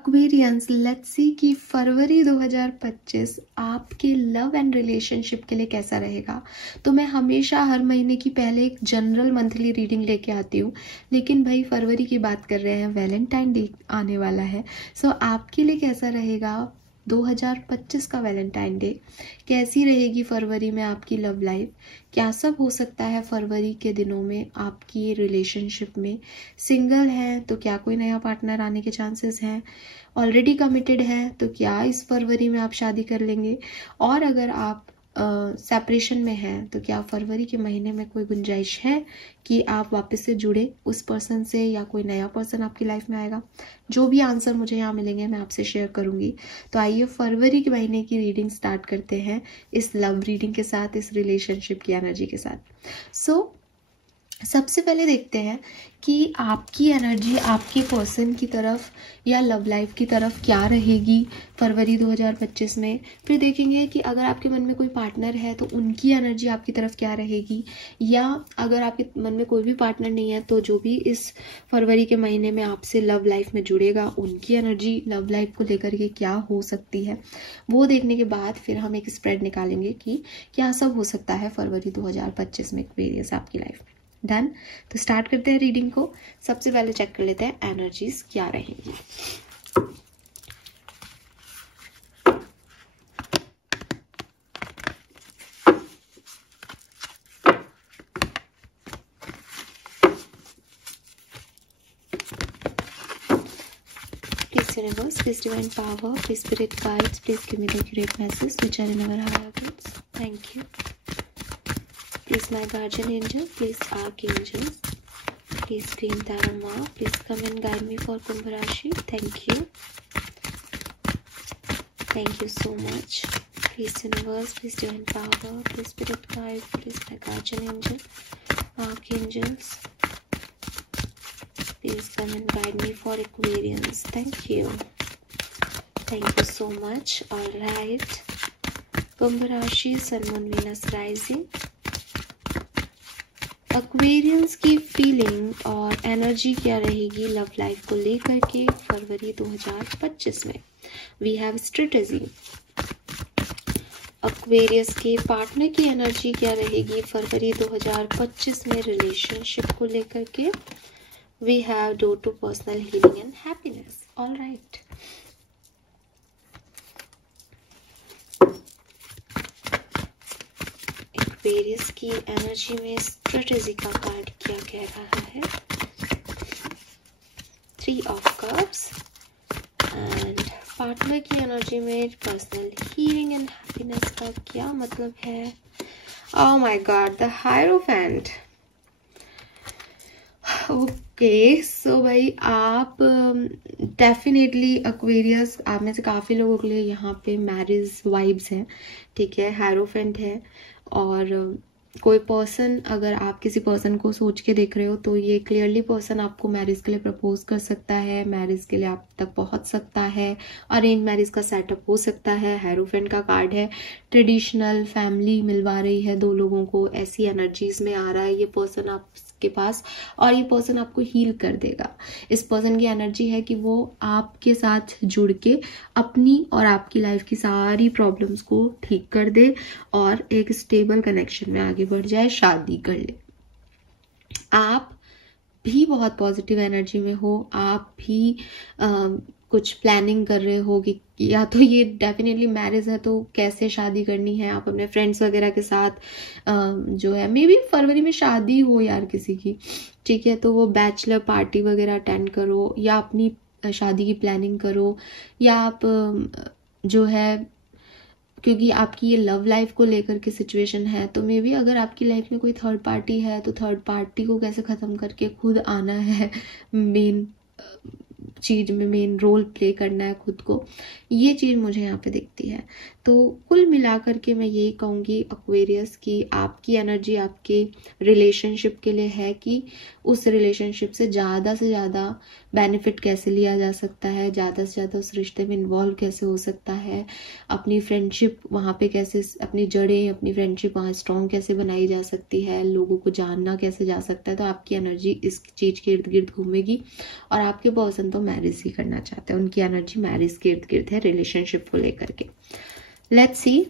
Aquarians, let's see कि फरवरी 2025 आपके love and relationship के लिए कैसा रहेगा। तो मैं हमेशा हर महीने की पहले एक जनरल मंथली रीडिंग लेके आती हूँ, लेकिन भाई फरवरी की बात कर रहे हैं, वैलेंटाइन डे आने वाला है। सो आपके लिए कैसा रहेगा 2025 का वैलेंटाइन डे, कैसी रहेगी फरवरी में आपकी लव लाइफ, क्या सब हो सकता है फरवरी के दिनों में आपकी रिलेशनशिप में। सिंगल है तो क्या कोई नया पार्टनर आने के चांसेस हैं, ऑलरेडी कमिटेड है तो क्या इस फरवरी में आप शादी कर लेंगे, और अगर आप सेपरेशन में हैं तो क्या फरवरी के महीने में कोई गुंजाइश है कि आप वापस से जुड़े उस पर्सन से, या कोई नया पर्सन आपकी लाइफ में आएगा। जो भी आंसर मुझे यहाँ मिलेंगे मैं आपसे शेयर करूंगी। तो आइए फरवरी के महीने की रीडिंग स्टार्ट करते हैं इस लव रीडिंग के साथ, इस रिलेशनशिप की एनर्जी के साथ। सो सबसे पहले देखते हैं कि आपकी एनर्जी आपके पर्सन की तरफ या लव लाइफ की तरफ क्या रहेगी फरवरी 2025 में। फिर देखेंगे कि अगर आपके मन में कोई पार्टनर है तो उनकी एनर्जी आपकी तरफ क्या रहेगी, या अगर आपके मन में कोई भी पार्टनर नहीं है तो जो भी इस फरवरी के महीने में आपसे लव लाइफ में जुड़ेगा उनकी एनर्जी लव लाइफ को लेकर के क्या हो सकती है। वो देखने के बाद फिर हम एक स्प्रेड निकालेंगे कि क्या सब हो सकता है फरवरी 2025 में एक्वेरियस आपकी लाइफ में। डन। तो स्टार्ट करते हैं रीडिंग को। सबसे पहले चेक कर लेते हैं एनर्जीज क्या रहेंगी। Please universe, please divine power, please spirit guides, please give me the accurate message which are in our higher goods. Thank you. Please my guardian angel, please archangels, please Green Dharma, please come and guide me for Kumbh Rashi. Thank you. Thank you so much. Please universe, please divine power, please spirit guide, please my guardian angel, archangels, please come and guide me for Aquarians. Thank you. Thank you so much. All right. Kumbh Rashi, Sun, Moon, Venus rising. Aquarians की feeling और energy क्या रहेगी love life को लेकर के फरवरी 2025 में। We have strategy. Aquarius के पार्टनर की एनर्जी क्या रहेगी फरवरी 2025 में रिलेशनशिप को लेकर के। We have door to personal healing and happiness. All right. Aquarius की एनर्जी में स्ट्रेटेजी का कार्ड क्या कह रहा है। 3 ऑफ कप्स एंड पार्टनर की एनर्जी में पर्सनल हीलिंग एंड हैप्पीनेस का क्या मतलब है। Oh my God, the hierophant. Okay so भाई आप डेफिनेटली एक्वेरियस, आप में से काफ़ी लोगों के लिए यहाँ पे मैरिज वाइब्स हैं, ठीक है, हायरोफेंट है। और कोई पर्सन, अगर आप किसी पर्सन को सोच के देख रहे हो तो ये क्लियरली पर्सन आपको मैरिज के लिए प्रपोज कर सकता है, मैरिज के लिए आप तक पहुंच सकता है, अरेंज मैरिज का सेटअप हो सकता है। हायरोफेंट का कार्ड है, ट्रेडिशनल फैमिली मिलवा रही है दो लोगों को, ऐसी एनर्जीज में आ रहा है ये पर्सन आपके पास, और ये पर्सन आपको हील कर देगा। इस पर्सन की एनर्जी है कि वो आपके साथ जुड़ के अपनी और आपकी लाइफ की सारी प्रॉब्लम्स को ठीक कर दे और एक स्टेबल कनेक्शन में आगे बढ़ जाए, शादी कर ले। आप भी बहुत पॉजिटिव एनर्जी में हो, आप भी कुछ प्लानिंग कर रहे हो कि या तो ये डेफिनेटली मैरिज है तो कैसे शादी करनी है, आप अपने फ्रेंड्स वगैरह के साथ जो है, मे बी फरवरी में शादी हो यार किसी की, ठीक है, तो वो बैचलर पार्टी वगैरह अटेंड करो या अपनी शादी की प्लानिंग करो, या आप जो है, क्योंकि आपकी ये लव लाइफ को लेकर के सिचुएशन है तो मे बी अगर आपकी लाइफ में कोई थर्ड पार्टी है तो थर्ड पार्टी को कैसे ख़त्म करके खुद आना है, मेन चीज में मेन रोल प्ले करना है खुद को, ये चीज मुझे यहाँ पे दिखती है। तो कुल मिलाकर के मैं यही कहूँगी एक्वेरियस की आपकी एनर्जी आपके रिलेशनशिप के लिए है कि उस रिलेशनशिप से ज़्यादा बेनिफिट कैसे लिया जा सकता है, ज़्यादा से ज़्यादा उस रिश्ते में इन्वॉल्व कैसे हो सकता है, अपनी फ्रेंडशिप वहाँ पे कैसे, अपनी जड़ें, अपनी फ्रेंडशिप वहाँ स्ट्रॉन्ग कैसे बनाई जा सकती है, लोगों को जानना कैसे जा सकता है। तो आपकी एनर्जी इस चीज़ के इर्द गिर्द घूमेगी और आपके पर्सन तो तो मैरिज ही करना चाहते हैं, उनकी एनर्जी मैरिज के इर्द गिर्द है, रिलेशनशिप को लेकर के। लेट्स सी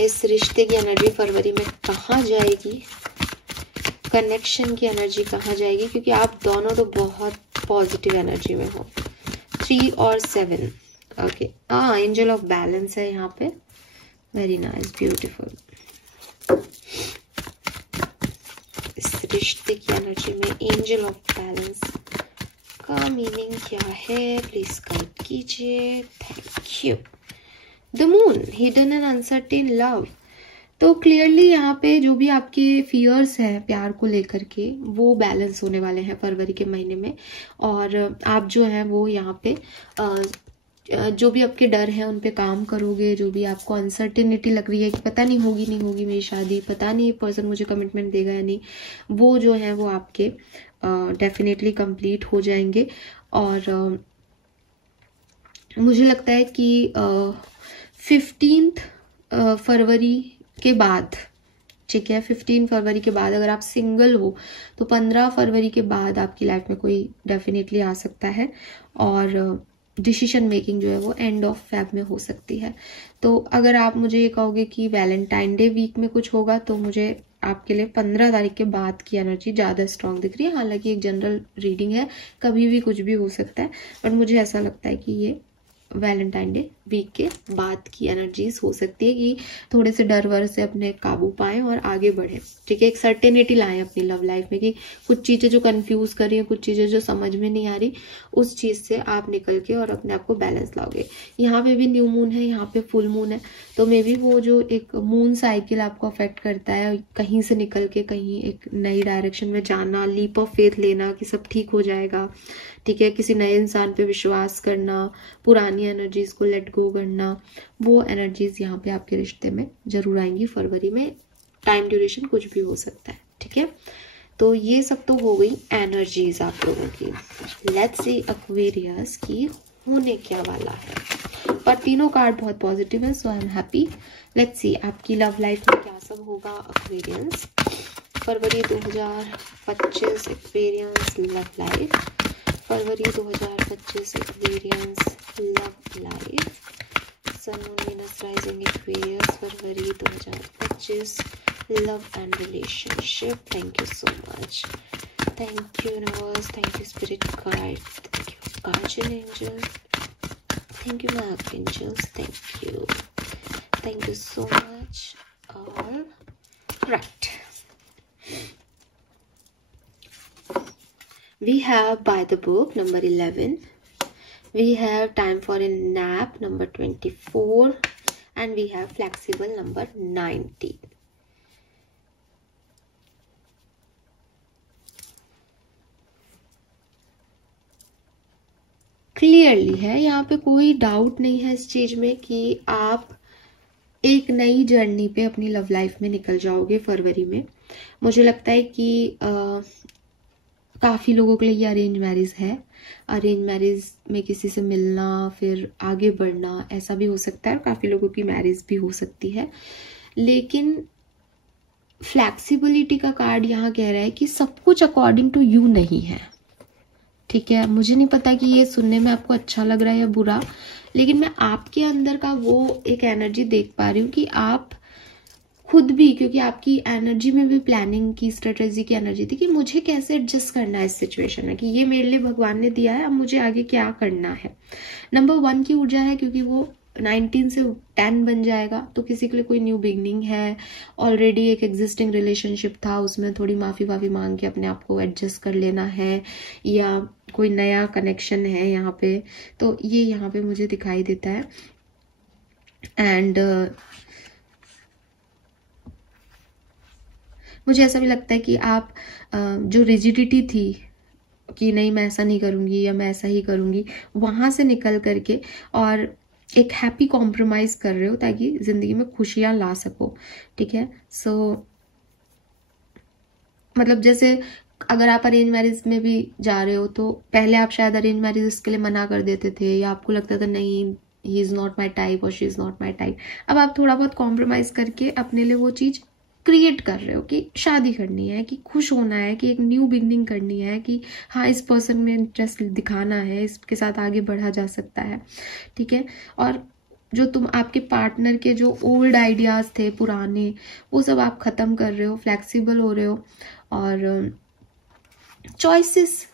इस रिश्ते की एनर्जी फरवरी में कहाँ जाएगी, कनेक्शन की एनर्जी कहाँ जाएगी, क्योंकि आप दोनों तो बहुत पॉजिटिव एनर्जी में हो। 3 और 7, ओके, एंजल ऑफ बैलेंस है यहाँ पे, वेरी नाइस, ब्यूटीफुल। इस रिश्ते की एनर्जी में एंजल ऑफ बैलेंस का मीनिंग क्या है, प्लीज गाइड कीजिए, thank you. The moon, hidden and uncertain love. तो क्लियरली यहाँ पे जो भी आपके फियर्स हैं प्यार को लेकर के, वो बैलेंस होने वाले हैं फरवरी के महीने में। और आप जो है वो यहाँ पे जो भी आपके डर हैं उन पे काम करोगे, जो भी आपको अनसर्टेनिटी लग रही है कि पता नहीं होगी नहीं होगी मेरी शादी, पता नहीं ये पर्सन मुझे कमिटमेंट देगा या नहीं, वो जो है वो आपके डेफिनेटली कंप्लीट हो जाएंगे। और मुझे लगता है कि 15 फरवरी के बाद, ठीक है, 15 फरवरी के बाद अगर आप सिंगल हो तो 15 फरवरी के बाद आपकी लाइफ में कोई डेफिनेटली आ सकता है। और डिसीजन मेकिंग जो है वो एंड ऑफ फेब में हो सकती है। तो अगर आप मुझे ये कहोगे कि वैलेंटाइन डे वीक में कुछ होगा, तो मुझे आपके लिए 15 तारीख के बाद की एनर्जी ज़्यादा स्ट्रांग दिख रही है। हालांकि एक जनरल रीडिंग है, कभी भी कुछ भी हो सकता है, बट मुझे ऐसा लगता है कि ये वैलेंटाइन डे वीक के बाद की एनर्जीज हो सकती है कि थोड़े से डर वर से अपने काबू पाएं और आगे बढ़े, ठीक है, एक सर्टेनिटी लाएं अपनी लव लाइफ में कि कुछ चीजें जो कंफ्यूज कर रही है, कुछ चीजें जो समझ में नहीं आ रही, उस चीज से आप निकल के और अपने आप को बैलेंस लाओगे। यहाँ पे भी न्यू मून है, यहाँ पे फुल मून है, तो मे बी वो जो एक मून साइकिल आपको अफेक्ट करता है, कहीं से निकल के कहीं एक नई डायरेक्शन में जाना, लीप ऑफ फेथ लेना कि सब ठीक हो जाएगा, ठीक है, किसी नए इंसान पे विश्वास करना, पुरानी एनर्जीज को लेट गो करना, वो एनर्जीज यहाँ पे आपके रिश्ते में जरूर आएंगी फरवरी में। टाइम ड्यूरेशन कुछ भी हो सकता है, ठीक है। तो ये सब तो हो गई एनर्जीज आप लोगों की। लेट्स सी एक्वेरियस की होने क्या वाला है, पर तीनों कार्ड बहुत पॉजिटिव है, so I am happy. Let's see आपकी लव लाइफ में क्या सब होगा एक्वेरियंस फरवरी 2025 एक्वेरियंस लव लाइफ, फरवरी 2025 Aquarians love life, sun moon Venus rising Aquarius February 2025 love and relationship. Thank you so much, thank you universe, thank you spirit guide, thank you guardian angel, thank you my archangels, thank you so much. All right, we have by the book number 11, we have time for a nap number 24, and we have flexible number 19. Clearly है, यहाँ पे कोई doubt नहीं है इस चीज में कि आप एक नई जर्नी पे अपनी लव लाइफ में निकल जाओगे फरवरी में। मुझे लगता है कि काफ़ी लोगों के लिए ये अरेंज मैरिज है, अरेंज मैरिज में किसी से मिलना फिर आगे बढ़ना, ऐसा भी हो सकता है, और काफ़ी लोगों की मैरिज भी हो सकती है। लेकिन फ्लैक्सिबिलिटी का कार्ड यहाँ कह रहा है कि सब कुछ अकॉर्डिंग टू यू नहीं है, ठीक है। मुझे नहीं पता कि ये सुनने में आपको अच्छा लग रहा है या बुरा, लेकिन मैं आपके अंदर का वो एक एनर्जी देख पा रही हूँ कि आप खुद भी, क्योंकि आपकी एनर्जी में भी प्लानिंग की, स्ट्रेटेजी की एनर्जी थी कि मुझे कैसे एडजस्ट करना है इस सिचुएशन में, कि ये मेरे लिए भगवान ने दिया है, अब मुझे आगे क्या करना है। नंबर 1 की ऊर्जा है, क्योंकि वो 19 से 10 बन जाएगा, तो किसी के लिए कोई न्यू बिगनिंग है, ऑलरेडी एक एग्जिस्टिंग रिलेशनशिप था, उसमें थोड़ी माफी मांग के अपने आप को एडजस्ट कर लेना है, या कोई नया कनेक्शन है यहाँ पे, तो ये यहाँ पे मुझे दिखाई देता है। एंड मुझे ऐसा भी लगता है कि आप जो रिजिडिटी थी कि नहीं मैं ऐसा नहीं करूंगी या मैं ऐसा ही करूंगी, वहां से निकल करके और एक हैप्पी कॉम्प्रोमाइज कर रहे हो ताकि जिंदगी में खुशियां ला सको, ठीक है। सो मतलब जैसे अगर आप अरेंज मैरिज में भी जा रहे हो तो पहले आप शायद अरेंज मैरिज के लिए मना कर देते थे, या आपको लगता था नहीं he is not my type और she is not my type. अब आप थोड़ा बहुत कॉम्प्रोमाइज करके अपने लिए वो चीज क्रिएट कर रहे हो कि शादी करनी है, कि खुश होना है, कि एक न्यू बिगनिंग करनी है, कि हाँ इस पर्सन में इंटरेस्ट दिखाना है, इसके साथ आगे बढ़ा जा सकता है, ठीक है। और जो तुम आपके पार्टनर के जो ओल्ड आइडियाज थे पुराने, वो सब आप खत्म कर रहे हो, फ्लेक्सिबल हो रहे हो और चॉइसेस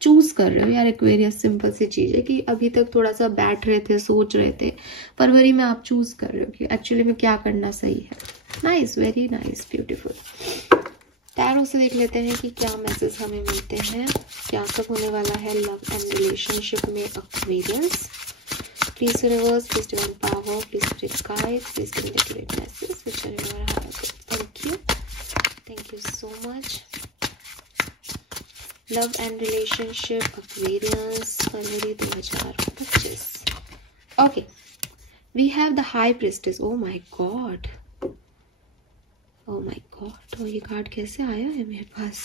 चूज कर रहे हो। यार एक्वेरियस सिंपल सी चीज है कि अभी तक थोड़ा सा बैठ रहे थे, सोच रहे थे, फरवरी में आप चूज कर रहे हो कि एक्चुअली में क्या करना सही है। Nice, very nice, beautiful. Tarot से देख लेते हैं कि क्या मैसेज हमें मिलते हैं, क्या सब होने वाला है लव एंड रिलेशनशिप में Aquarius. Please universe, please divine power, please spirit guide, please give me great message which I never have. Thank you so much. Love and relationship Aquarius फरवरी 2025। ओके, we have the high priestess. Oh my God, oh my God, तो ये card कैसे आया है मेरे पास?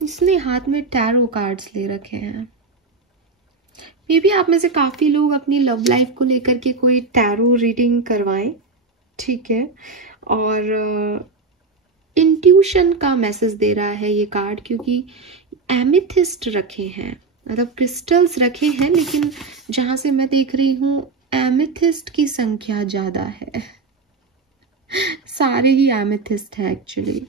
इसने हाथ में टैरो कार्ड्स ले रखे हैं। मे बी आप में से काफी लोग अपनी लव लाइफ को लेकर के कोई टैरो रीडिंग करवाएं, ठीक है। और इंट्यूशन का मैसेज दे रहा है ये कार्ड, क्योंकि एमिथिस्ट रखे हैं, मतलब क्रिस्टल्स रखे हैं, लेकिन जहां से मैं देख रही हूँ एमिथिस्ट की संख्या ज्यादा है। सारे ही एमिथिस्ट है एक्चुअली,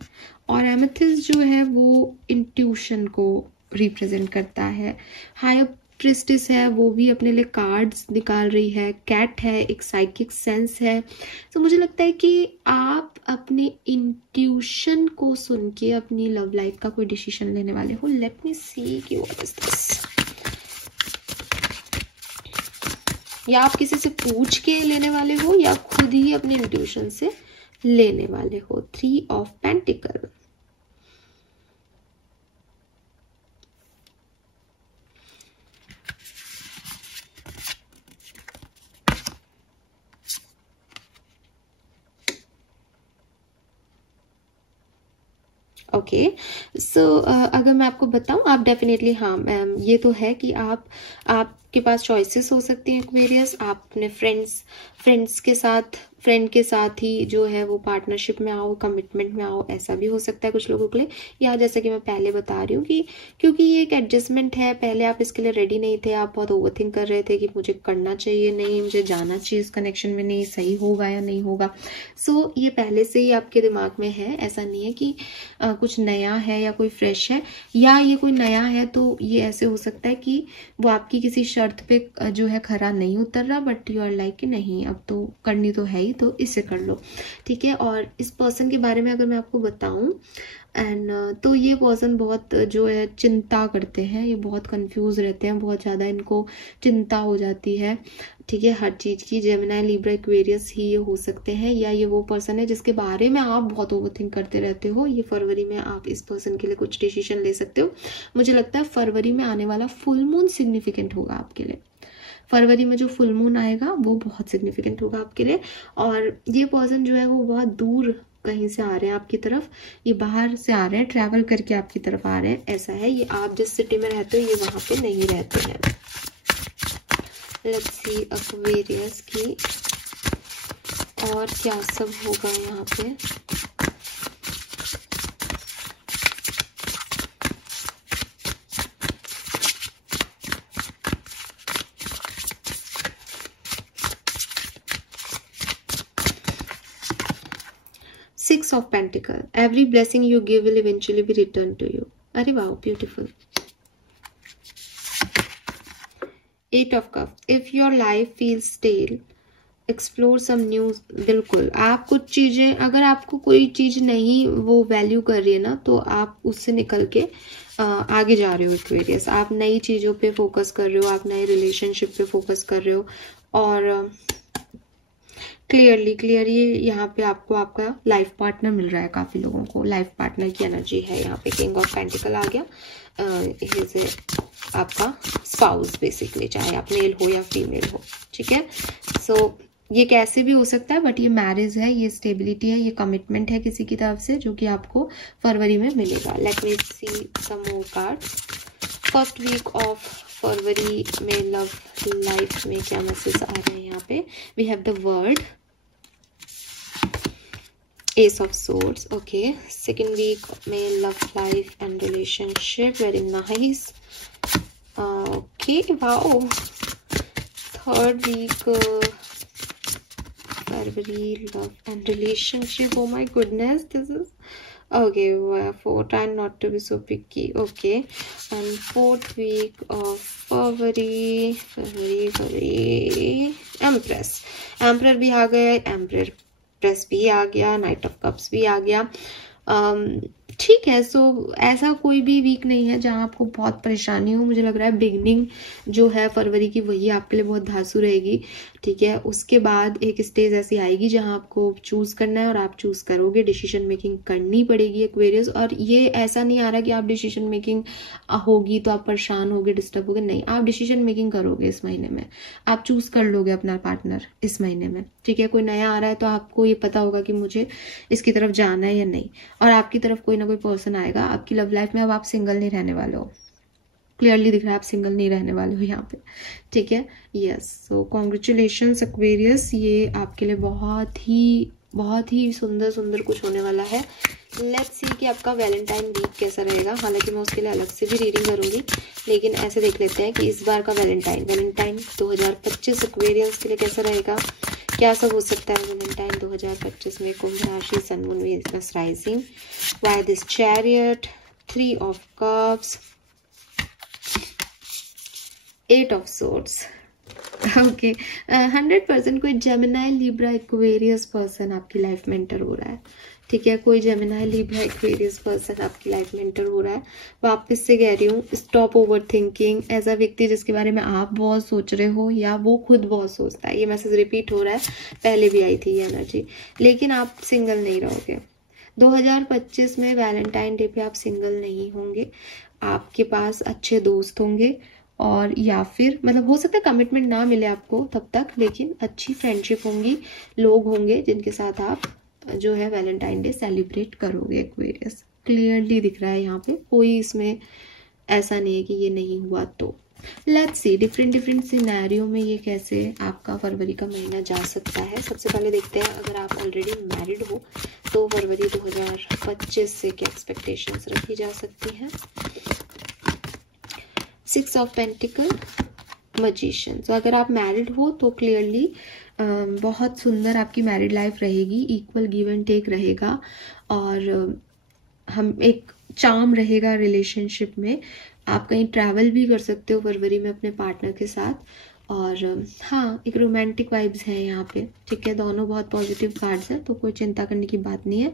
और एमिथिस्ट जो है वो इंट्यूशन को रिप्रेजेंट करता है। हायर प्रिस्टेस है, वो भी अपने लिए कार्ड्स निकाल रही है। कैट है, एक साइकिक सेंस है। तो मुझे लगता है कि आप अपने इंट्यूशन को सुन के अपनी लव लाइफ का कोई डिसीजन लेने वाले हो। लेट मी सी कि व्हाट इज दिस। या आप किसी से पूछ के लेने वाले हो या खुद ही अपने इंट्यूशन से लेने वाले हो। 3 ऑफ पेंटिकल। ओके, सो अगर मैं आपको बताऊं, आप डेफिनेटली, हाँ मैम, ये तो है कि आपके पास चॉइसेस हो सकती हैं एक्वेरियस। आप अपने फ्रेंड के साथ ही जो है वो पार्टनरशिप में आओ, कमिटमेंट में आओ, ऐसा भी हो सकता है कुछ लोगों के लिए। या जैसा कि मैं पहले बता रही हूँ कि क्योंकि ये एक एडजस्टमेंट है, पहले आप इसके लिए रेडी नहीं थे, आप बहुत ओवरथिंक कर रहे थे कि मुझे करना चाहिए, नहीं मुझे जाना चाहिए इस कनेक्शन में, नहीं सही होगा या नहीं होगा। सो ये पहले से ही आपके दिमाग में है, ऐसा नहीं है कि कुछ नया है या कोई फ्रेश है, या ये कोई नया है तो ये ऐसे हो सकता है कि वो आपकी किसी शर्त पे जो है खरा नहीं उतर रहा, बट यू आर लाइक कि नहीं अब तो करनी तो है ही, तो इससे कर लो, ठीक है। और इस पर्सन के बारे में अगर मैं आपको बताऊं तो ये पर्सन बहुत जो है चिंता करते हैं, ये बहुत कंफ्यूज रहते हैं, बहुत ज़्यादा इनको चिंता हो जाती है, ठीक है, हर चीज़ की। जेमिनी, लिब्रा, एक्वेरियस ही ये हो सकते हैं, या ये वो पर्सन है जिसके बारे में आप बहुत ओवरथिंक करते रहते हो। ये फरवरी में आप इस पर्सन के लिए कुछ डिसीजन ले सकते हो। मुझे लगता है फरवरी में आने वाला फुल मून सिग्निफिकेंट होगा आपके लिए। फरवरी में जो फुल मून आएगा वो बहुत सिग्निफिकेंट होगा आपके लिए। और ये पर्सन जो है वो बहुत दूर कहीं से आ रहे हैं आपकी तरफ, ये बाहर से आ रहे हैं, ट्रैवल करके आपकी तरफ आ रहे हैं, ऐसा है। ये आप जिस सिटी में रहते हो ये वहां पे नहीं रहते हैं। लेट्स सी एक्वेरियस की और क्या सब होगा यहाँ पे। Six of Pentacles. Every blessing you give will eventually be returned to you. अरे वाह, beautiful. 8 of Cups. If your life feels stale, explore some new. बिल्कुल, आप कुछ चीजें, अगर आपको कोई चीज नहीं वो वैल्यू कर रही है ना, तो आप उससे निकल के आगे जा रहे हो एक्वेरियस। आप नई चीजों पे फोकस कर रहे हो, आप नए रिलेशनशिप पे फोकस कर रहे हो, और क्लियरली यहाँ पे आपको आपका लाइफ पार्टनर मिल रहा है। काफी लोगों को लाइफ पार्टनर की एनर्जी है यहाँ पे। किंग ऑफ पेंटिकल आ गया, आपका स्पाउस बेसिकली, चाहे आप मेल हो या फीमेल हो, ठीक है। सो ये कैसे भी हो सकता है, बट ये मैरिज है, ये स्टेबिलिटी है, ये कमिटमेंट है किसी की तरफ से, जो कि आपको फरवरी में मिलेगा। Let me see some more cards. First week of February में लव लाइफ में क्या मैसेज आ रहे हैं यहाँ पे। We have the words of swords. Okay, second week में love life and relationship, very nice. Okay, wow. Third week फरवरी love and relationship, oh my goodness, this is okay. Try not to be so picky. Okay, and fourth week of February, Emperor भी आ गया, Emperor press भी आ गया, night of cups भी आ गया। ठीक है, सो ऐसा कोई भी वीक नहीं है जहां आपको बहुत परेशानी हो। मुझे लग रहा है बिगनिंग जो है फरवरी की वही आपके लिए बहुत धांसू रहेगी। ठीक है, उसके बाद एक स्टेज ऐसी आएगी जहां आपको चूज करना है और आप चूज करोगे, डिसीजन मेकिंग करनी पड़ेगी एक्वेरियस। और ये ऐसा नहीं आ रहा कि आप डिसीजन मेकिंग होगी तो आप परेशान होगे, डिस्टर्ब होगे, नहीं, आप डिसीजन मेकिंग करोगे इस महीने में, आप चूज कर लोगे अपना पार्टनर इस महीने में। ठीक है, कोई नया आ रहा है तो आपको ये पता होगा कि मुझे इसकी तरफ जाना है या नहीं, और आपकी तरफ कोई ना कोई पर्सन आएगा आपकी लव लाइफ में। अब आप सिंगल नहीं रहने वाले हो, क्लियरली दिख रहा है आप सिंगल नहीं रहने वाले हो यहाँ पे। ठीक है, यस, सो कॉन्ग्रेचुलेशंस एक्वेरियस, ये आपके लिए बहुत ही सुंदर सुंदर कुछ होने वाला है। लेट्स सी कि आपका वैलेंटाइन वीक कैसा रहेगा। हालांकि मैं उसके लिए अलग से भी रीडिंग करूंगी, लेकिन ऐसे देख लेते हैं कि इस बार का वैलेंटाइन 2025 एक्वेरियंस के लिए कैसा रहेगा, क्या सब हो सकता है वैलेंटाइन 2025 में। कुंभ राशि, sun moon Venus rising, why this chariot, 3 of cups, 8 of swords. Okay, 100% कोई जेमिनाई, लिब्रा, एक्वेरियस पर्सन आपकी लाइफ में एंटर हो रहा है। ठीक है, कोई जेमिनाई, लिब्रा, एक्वेरियस पर्सन आपकी लाइफ में एंटर हो रहा है। वापस से कह रही हूँ, स्टॉप ओवर थिंकिंग। ऐसा व्यक्ति जिसके बारे में आप बहुत सोच रहे हो या वो खुद बहुत सोचता है, ये मैसेज रिपीट हो रहा है, पहले भी आई थी ये एनर्जी। लेकिन आप सिंगल नहीं रहोगे 2025 में। वैलेंटाइन डे पे आप सिंगल नहीं होंगे, आपके पास अच्छे दोस्त होंगे, और या फिर मतलब हो सकता है कमिटमेंट ना मिले आपको तब तक, लेकिन अच्छी फ्रेंडशिप होंगी, लोग होंगे जिनके साथ आप जो है वैलेंटाइन डे सेलिब्रेट करोगे एक्वेरियस। क्लियरली दिख रहा है यहाँ पे, कोई इसमें ऐसा नहीं है कि ये नहीं हुआ। तो लेट्स सी डिफरेंट सिनेरियो में ये कैसे आपका फरवरी का महीना जा सकता है। सबसे पहले देखते हैं, अगर आप ऑलरेडी मैरिड हो तो फरवरी 2025 से क्या एक्सपेक्टेशंस रखी जा सकती हैं। 6 ऑफ पेंटिकल, मैजिशियन। तो अगर आप मैरिड हो तो क्लियरली बहुत सुंदर आपकी मैरिड लाइफ रहेगी, इक्वल गिव एंड टेक रहेगा, और हम एक चार्म रहेगा रिलेशनशिप में। आप कहीं ट्रैवल भी कर सकते हो फरवरी में अपने पार्टनर के साथ, और हाँ, एक रोमांटिक वाइब्स हैं यहाँ पे। ठीक है, दोनों बहुत पॉजिटिव कार्ड्स हैं, तो कोई चिंता करने की बात नहीं है।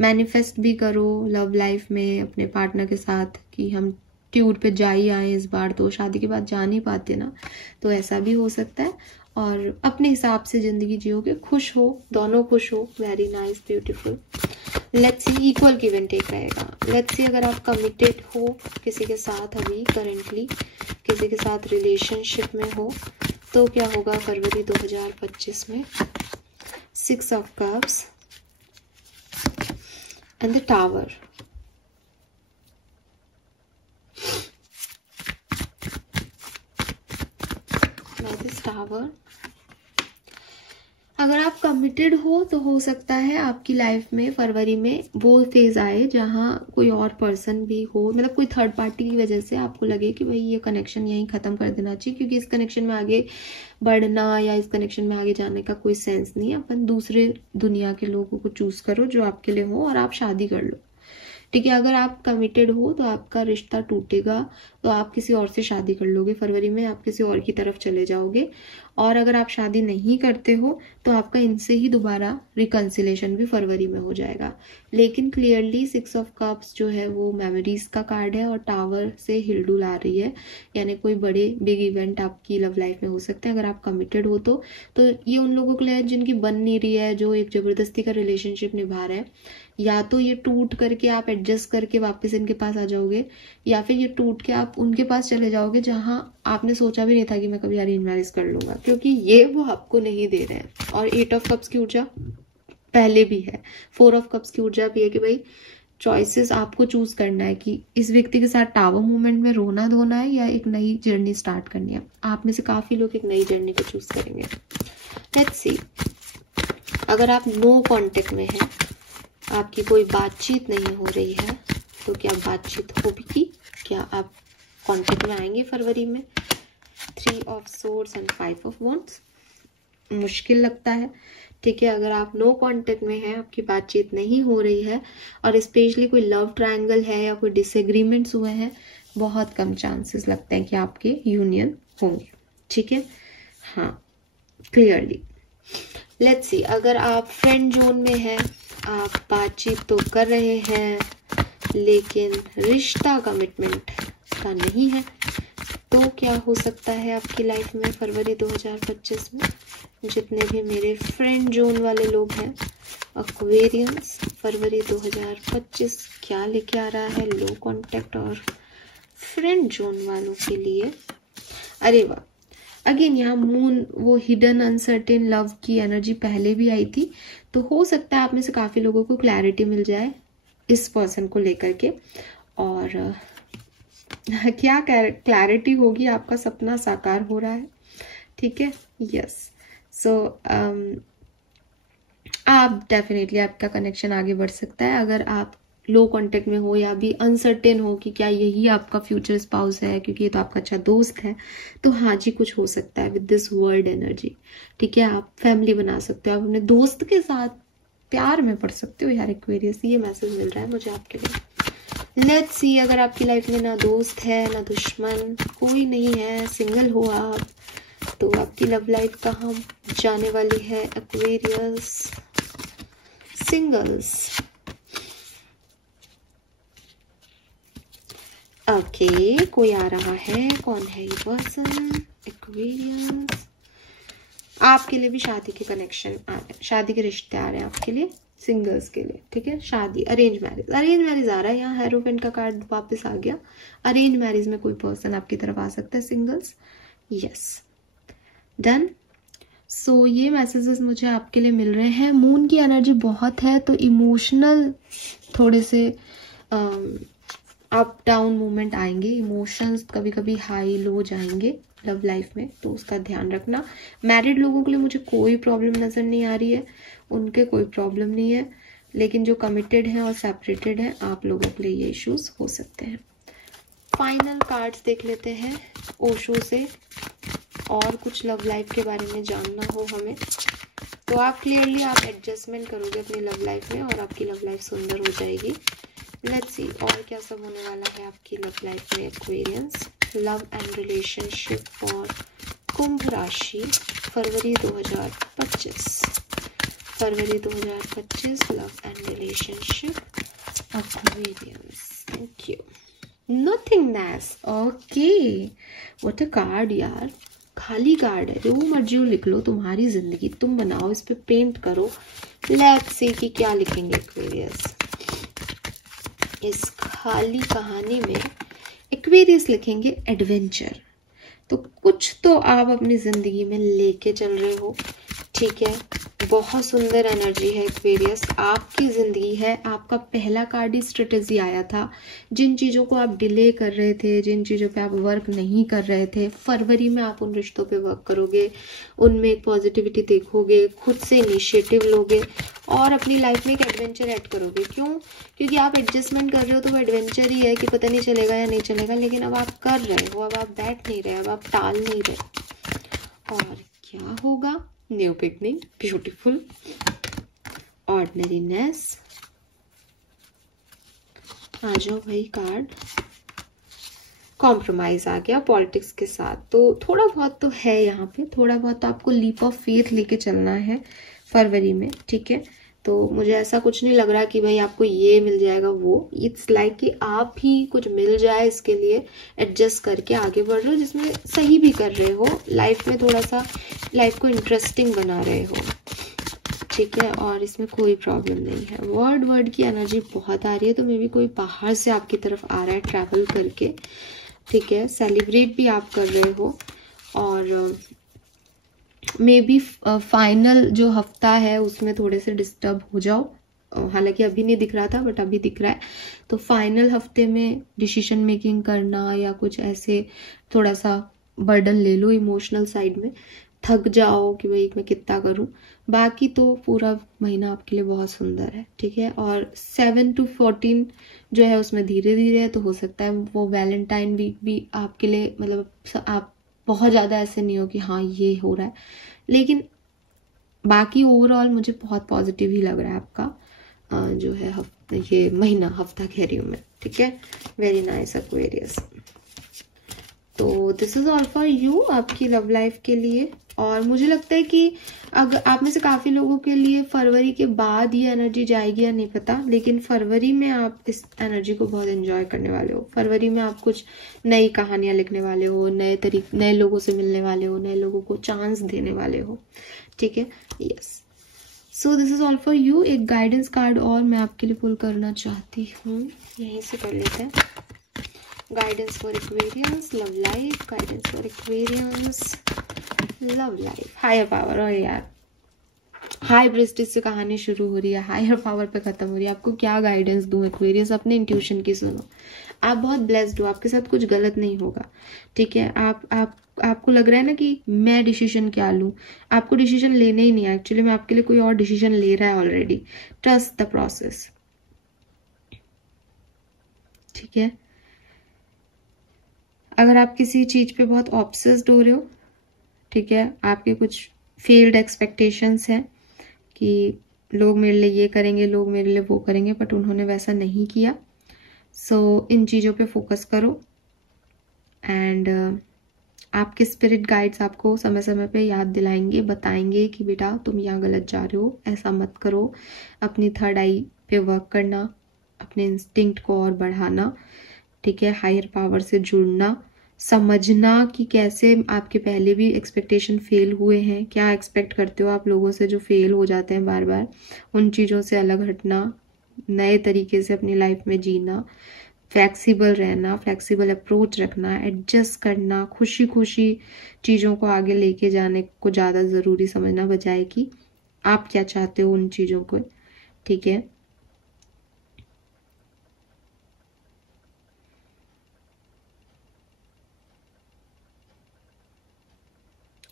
मैनिफेस्ट भी करो लव लाइफ में अपने पार्टनर के साथ कि हम टूर पे जा ही आए इस बार, तो शादी के बाद जा नहीं पाते ना, तो ऐसा भी हो सकता है। और अपने हिसाब से जिंदगी जियोगे, खुश हो, दोनों खुश हो, very nice, beautiful. Let's see, equal give and take रहेगा। लेट्स सी अगर आप कमिटेड हो किसी के साथ, अभी करेंटली किसी के साथ रिलेशनशिप में हो, तो क्या होगा फरवरी 2025 में। 6 of cups and the tower. Tower, अगर आप कमिटेड हो तो हो सकता है आपकी लाइफ में फरवरी में वो फेज आए जहां कोई और पर्सन भी हो, मतलब कोई थर्ड पार्टी की वजह से आपको लगे कि भाई ये कनेक्शन यहीं खत्म कर देना चाहिए, क्योंकि इस कनेक्शन में आगे बढ़ना या इस कनेक्शन में आगे जाने का कोई सेंस नहीं है। अपन दूसरे दुनिया के लोगों को चूज करो जो आपके लिए हो, और आप शादी कर लो। ठीक है, अगर आप कमिटेड हो तो आपका रिश्ता टूटेगा, तो आप किसी और से शादी कर लोगे फरवरी में, आप किसी और की तरफ चले जाओगे। और अगर आप शादी नहीं करते हो तो आपका इनसे ही दोबारा रिकंसिलेशन भी फरवरी में हो जाएगा। लेकिन क्लियरली 6 ऑफ कप्स जो है वो मेमोरीज का कार्ड है, और टावर से हिलडुल आ रही है, यानी कोई बड़े बिग इवेंट आपकी लव लाइफ में हो सकते हैं अगर आप कमिटेड हो तो। ये उन लोगों के लिए है जिनकी बन नहीं रही है, जो एक जबरदस्ती का रिलेशनशिप निभा रहे हैं। या तो ये टूट करके आप एडजस्ट करके वापस इनके पास आ जाओगे, या फिर ये टूट के आप उनके पास चले जाओगे जहां आपने सोचा भी नहीं था कि मैं कभी अरेंज मैरिज कर लूंगा, क्योंकि ये वो आपको नहीं दे रहे हैं। और 8 ऑफ कप्स की ऊर्जा पहले भी है, 4 ऑफ कप्स की ऊर्जा भी है कि भाई चॉइसेस आपको चूज करना है कि इस व्यक्ति के साथ टावर मूवमेंट में रोना धोना है या एक नई जर्नी स्टार्ट करनी है। आप में से काफी लोग एक नई जर्नी को चूज करेंगे। लेट्स सी, अगर आप नो कांटेक्ट में हैं, आपकी कोई बातचीत नहीं हो रही है, तो क्या बातचीत होगी? क्या आप कांटेक्ट में आएंगे फरवरी में? 3 of swords and 5 of wands, मुश्किल लगता है। ठीक है, अगर आप नो कांटेक्ट में हैं, आपकी बातचीत नहीं हो रही है और स्पेशली कोई लव ट्रायंगल है या कोई डिसएग्रीमेंट्स हुए हैं, बहुत कम चांसेस लगते हैं कि आपके यूनियन होंगे। ठीक है, हाँ, क्लियरली। लेट्स सी, अगर आप फ्रेंड जोन में हैं, आप बातचीत तो कर रहे हैं लेकिन रिश्ता कमिटमेंट का नहीं है, तो क्या हो सकता है आपकी लाइफ में फरवरी 2025 में? जितने भी मेरे फ्रेंड जोन वाले लोग हैं, एक्वेरियंस, फरवरी 2025 क्या लेके आ रहा है लो कांटेक्ट और फ्रेंड जोन वालों के लिए? अरे वाह, अगेन यहाँ मून, वो हिडन अनसर्टेन लव की एनर्जी पहले भी आई थी, तो हो सकता है आप में से काफी लोगों को क्लैरिटी मिल जाए इस पर्सन को लेकर के। और क्या क्लैरिटी होगी? आपका सपना साकार हो रहा है। ठीक है, यस। सो आप डेफिनेटली, आपका कनेक्शन आगे बढ़ सकता है। अगर आप लो कांटेक्ट में हो या भी अनसर्टेन हो कि क्या यही आपका फ्यूचर स्पाउस है, क्योंकि ये तो आपका अच्छा दोस्त है, तो हाँ जी, कुछ हो सकता है विद दिस वर्ल्ड एनर्जी। ठीक है, आप फैमिली बना सकते हो, आप अपने दोस्त के साथ प्यार में पड़ सकते हो यार एक्वेरियस, ये मैसेज मिल रहा है मुझे आपके लिए। लेट्स सी, अगर आपकी लाइफ में ना दोस्त है ना दुश्मन, कोई नहीं है, सिंगल हो आप, तो आपकी लव लाइफ कहाँ जाने वाली है एक्वेरियस? सिंगल्स। ओके, कोई आ रहा है, कौन है ये पर्सन? एक्वेरियस। आपके लिए भी शादी के कनेक्शन आ रहे हैं, शादी के रिश्ते आ रहे हैं आपके लिए, सिंगल्स के लिए। ठीक है, शादी, अरेंज मैरिज, अरेंज मैरिज आ रहा है यहाँ, हेरोफेंट का कार्ड वापस आ गया। अरेंज मैरिज में कोई पर्सन आपकी तरफ आ सकता है, सिंगल्स। Yes, done. सो ये मैसेजेस मुझे आपके लिए मिल रहे हैं। मून की एनर्जी बहुत है, तो इमोशनल थोड़े से अप डाउन मूवमेंट आएंगे, इमोशंस कभी कभी हाई लो जाएंगे लव लाइफ में, तो उसका ध्यान रखना। मैरिड लोगों के लिए मुझे कोई प्रॉब्लम नजर नहीं आ रही है, उनके कोई प्रॉब्लम नहीं है, लेकिन जो कमिटेड हैं और सेपरेटेड हैं, आप लोगों के लिए ये इश्यूज हो सकते हैं। फाइनल कार्ड्स देख लेते हैं ओशो से, और कुछ लव लाइफ के बारे में जानना हो हमें, तो आप क्लियरली आप एडजस्टमेंट करोगे अपनी लव लाइफ में और आपकी लव लाइफ सुंदर हो जाएगी। लेट्स सी, और क्या सब होने वाला है आपकी लव लाइफ में Aquarians. Love and relationship for कुंभ राशि फरवरी 2025। फरवरी 2025 love and relationship Aquarians. Thank you. Nothingness. Okay, what a card यार, खाली कार्ड है, जो मर्जी हो लिख लो, तुम्हारी जिंदगी तुम बनाओ, इस पे पेंट करो। लेट्स सी कि क्या लिखेंगे एक्वेरियस इस खाली कहानी में। एक्वेरियस लिखेंगे एडवेंचर। तो कुछ तो आप अपनी जिंदगी में लेके चल रहे हो। ठीक है, बहुत सुंदर एनर्जी है एक्वेरियस, आपकी जिंदगी है। आपका पहला कार्ड ही स्ट्रेटेजी आया था। जिन चीजों को आप डिले कर रहे थे, जिन चीजों पे आप वर्क नहीं कर रहे थे, फरवरी में आप उन रिश्तों पे वर्क करोगे, उनमें एक पॉजिटिविटी देखोगे, खुद से इनिशिएटिव लोगे और अपनी लाइफ में एक एडवेंचर ऐड करोगे। क्यों? क्योंकि आप एडजस्टमेंट कर रहे हो, तो वो एडवेंचर ही है कि पता नहीं चलेगा या नहीं चलेगा, लेकिन अब आप कर रहे हो, अब आप बैठ नहीं रहे, अब आप टाल नहीं रहे। और क्या होगा? New beginning, beautiful, ordinariness. आ जाओ भाई कार्ड। कॉम्प्रोमाइज आ गया पॉलिटिक्स के साथ, तो थोड़ा बहुत तो है यहाँ पे, थोड़ा बहुत तो आपको लीप ऑफ फेथ लेके चलना है फरवरी में। ठीक है, तो मुझे ऐसा कुछ नहीं लग रहा कि भाई आपको ये मिल जाएगा वो, इट्स लाइक कि आप ही कुछ मिल जाए इसके लिए एडजस्ट करके आगे बढ़ रहे हो, जिसमें सही भी कर रहे हो, लाइफ में थोड़ा सा लाइफ को इंटरेस्टिंग बना रहे हो। ठीक है, और इसमें कोई प्रॉब्लम नहीं है। वर्ड की एनर्जी बहुत आ रही है, तो मे बी कोई बाहर से आपकी तरफ आ रहा है ट्रैवल करके। ठीक है, सेलिब्रेट भी आप कर रहे हो, और मे बी फाइनल जो हफ्ता है उसमें थोड़े से डिस्टर्ब हो जाओ। हालांकि अभी नहीं दिख रहा था बट अभी दिख रहा है। तो फाइनल हफ्ते में डिसीजन मेकिंग करना या कुछ ऐसे थोड़ा सा बर्डन ले लो इमोशनल साइड में, थक जाओ कि भाई मैं कितना करूं। बाकी तो पूरा महीना आपके लिए बहुत सुंदर है, ठीक है। और 7 to 14 जो है उसमें धीरे धीरे है, तो हो सकता है वो वैलेंटाइन वीक भी आपके लिए, मतलब आप बहुत ज़्यादा ऐसे नहीं हो कि हाँ ये हो रहा है, लेकिन बाकी ओवरऑल मुझे बहुत पॉजिटिव ही लग रहा है आपका जो है ये महीना, हफ्ता कह रही हूँ मैं, ठीक है। Very nice Aquarius. तो this is all for you, आपकी लव लाइफ के लिए। और मुझे लगता है कि अगर आप में से काफी लोगों के लिए फरवरी के बाद ये एनर्जी जाएगी या नहीं पता, लेकिन फरवरी में आप इस एनर्जी को बहुत एंजॉय करने वाले हो। फरवरी में आप कुछ नई कहानियां लिखने वाले हो, नए लोगों से मिलने वाले हो, नए लोगों को चांस देने वाले हो, ठीक है। Yes, so this is all for you. एक गाइडेंस कार्ड और मैं आपके लिए पुल करना चाहती हूँ, यहीं से कर लेते हैं। Guidance for Aquarians love life, guidance for Aquarians love life, higher power. और यार हाई प्रेस्टिज से कहानी शुरू हो रही है, हायर पावर पे खत्म हो रही है। आपको क्या गाइडेंस दूं एक्वेरियस, अपने इंट्यूशन की सुनो। आप बहुत ब्लेस्ड हो, आपके साथ कुछ गलत नहीं होगा, ठीक है। आपको लग रहा है ना कि मैं डिसीजन क्या लूं, आपको डिसीजन लेने ही नहीं है, एक्चुअली मैं आपके लिए कोई और डिसीजन ले रहा है ऑलरेडी। ट्रस्ट द प्रोसेस, ठीक है। अगर आप किसी चीज पे बहुत ऑब्सेस्ड हो रहे हो, ठीक है, आपके कुछ फेल्ड एक्सपेक्टेशंस हैं कि लोग मेरे लिए ये करेंगे, लोग मेरे लिए वो करेंगे, बट उन्होंने वैसा नहीं किया। सो इन चीज़ों पे फोकस करो। एंड आपके स्पिरिट गाइड्स आपको समय समय पे याद दिलाएंगे, बताएंगे कि बेटा तुम यहाँ गलत जा रहे हो, ऐसा मत करो। अपनी थर्ड आई पे वर्क करना, अपने इंस्टिंक्ट को और बढ़ाना, ठीक है। हायर पावर से जुड़ना, समझना कि कैसे आपके पहले भी एक्सपेक्टेशन फेल हुए हैं, क्या एक्सपेक्ट करते हो आप लोगों से जो फेल हो जाते हैं बार बार। उन चीज़ों से अलग हटना, नए तरीके से अपनी लाइफ में जीना, फ्लेक्सिबल रहना, फ्लेक्सिबल अप्रोच रखना, एडजस्ट करना, खुशी खुशी चीज़ों को आगे लेके जाने को ज़्यादा ज़रूरी समझना, बजाय कि आप क्या चाहते हो उन चीज़ों को, ठीक है।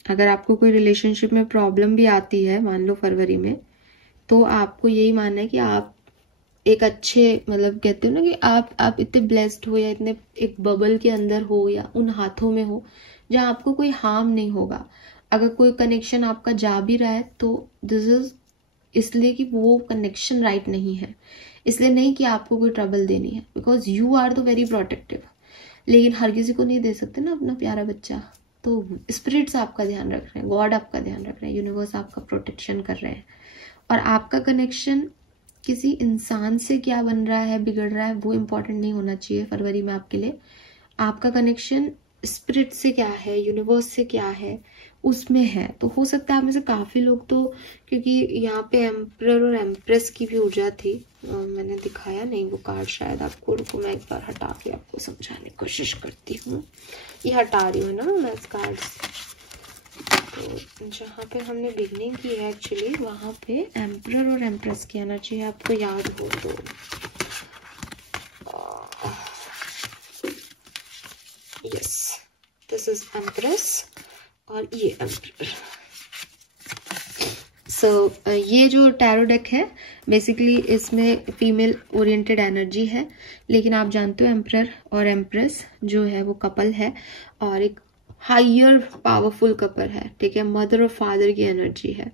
अगर आपको कोई रिलेशनशिप में प्रॉब्लम भी आती है, मान लो फरवरी में, तो आपको यही मानना है कि आप एक अच्छे, मतलब कहते हो ना कि आप इतने ब्लेस्ड हो या इतने एक बबल के अंदर हो या उन हाथों में हो जहां आपको कोई हार्म नहीं होगा। अगर कोई कनेक्शन आपका जा भी रहा है तो दिस इज इसलिए कि वो कनेक्शन राइट नहीं है, इसलिए नहीं कि आपको कोई ट्रबल देनी है, because you are the very protective. लेकिन हर किसी को नहीं दे सकते ना अपना प्यारा बच्चा, तो स्पिरिट्स आपका ध्यान रख रहे हैं, गॉड आपका ध्यान रख रहे हैं, यूनिवर्स आपका प्रोटेक्शन कर रहे हैं। और आपका कनेक्शन किसी इंसान से क्या बन रहा है, बिगड़ रहा है, वो इम्पोर्टेंट नहीं होना चाहिए फरवरी में आपके लिए। आपका कनेक्शन स्पिरिट से क्या है, यूनिवर्स से क्या है, उसमें है। तो हो सकता है आप में से काफी लोग तो, क्योंकि यहाँ पे एम्परर और एम्प्रेस की भी ऊर्जा थी, मैंने दिखाया नहीं वो कार्ड शायद आपको, रुको मैं एक बार हटा के आपको समझाने की कोशिश करती हूँ। ये हटा रही हूँ ना मैं कार्ड। तो जहाँ पे हमने बिगनिंग की है एक्चुअली, वहाँ पे एम्परर और एम्प्रेस की आना चाहिए, आपको याद हो तो। यस, दिस इज एम्प्रेस और ये एम्परर। सो ये जो टैरो डेक है बेसिकली इसमें फीमेल ओरिएंटेड एनर्जी है, लेकिन आप जानते हो एम्परर और एम्प्रेस जो है वो कपल है और एक हायर पावरफुल कपल है, ठीक है। मदर और फादर की एनर्जी है।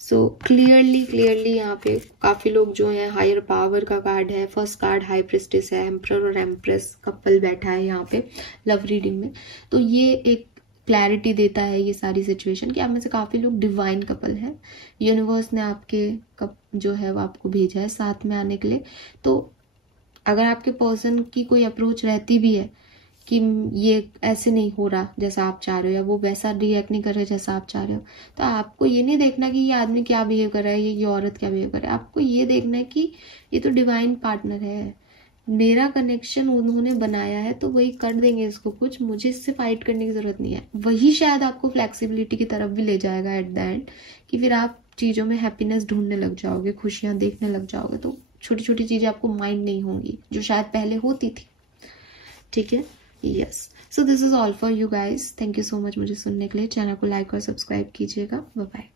सो क्लियरली यहाँ पे काफी लोग जो है, हायर पावर का कार्ड है, फर्स्ट कार्ड हाई प्रेस्टिस है, एम्परर और एम्प्रेस कपल बैठा है यहाँ पे लव रीडिंग में। तो ये एक क्लैरिटी देता है ये सारी सिचुएशन कि आप में से काफी लोग डिवाइन कपल हैं, यूनिवर्स ने आपके जो है वो आपको भेजा है साथ में आने के लिए। तो अगर आपके पर्सन की कोई अप्रोच रहती भी है कि ये ऐसे नहीं हो रहा जैसा आप चाह रहे हो, या वो वैसा रिएक्ट नहीं कर रहे जैसा आप चाह रहे हो, तो आपको ये नहीं देखना कि ये आदमी क्या बिहेव कर रहा है, ये औरत क्या बिहेव कर रहा है। आपको ये देखना है कि ये तो डिवाइन पार्टनर है, मेरा कनेक्शन उन्होंने बनाया है, तो वही कर देंगे इसको, कुछ मुझे इससे फाइट करने की जरूरत नहीं है। वही शायद आपको फ्लेक्सिबिलिटी की तरफ भी ले जाएगा एट द एंड, कि फिर आप चीज़ों में हैप्पीनेस ढूंढने लग जाओगे, खुशियाँ देखने लग जाओगे, तो छोटी छोटी चीज़ें आपको माइंड नहीं होंगी जो शायद पहले होती थी। ठीक है, yes. So this is all for you guys. Thank you so much मुझे सुनने के लिए। चैनल को लाइक और सब्सक्राइब कीजिएगा। Bye bye.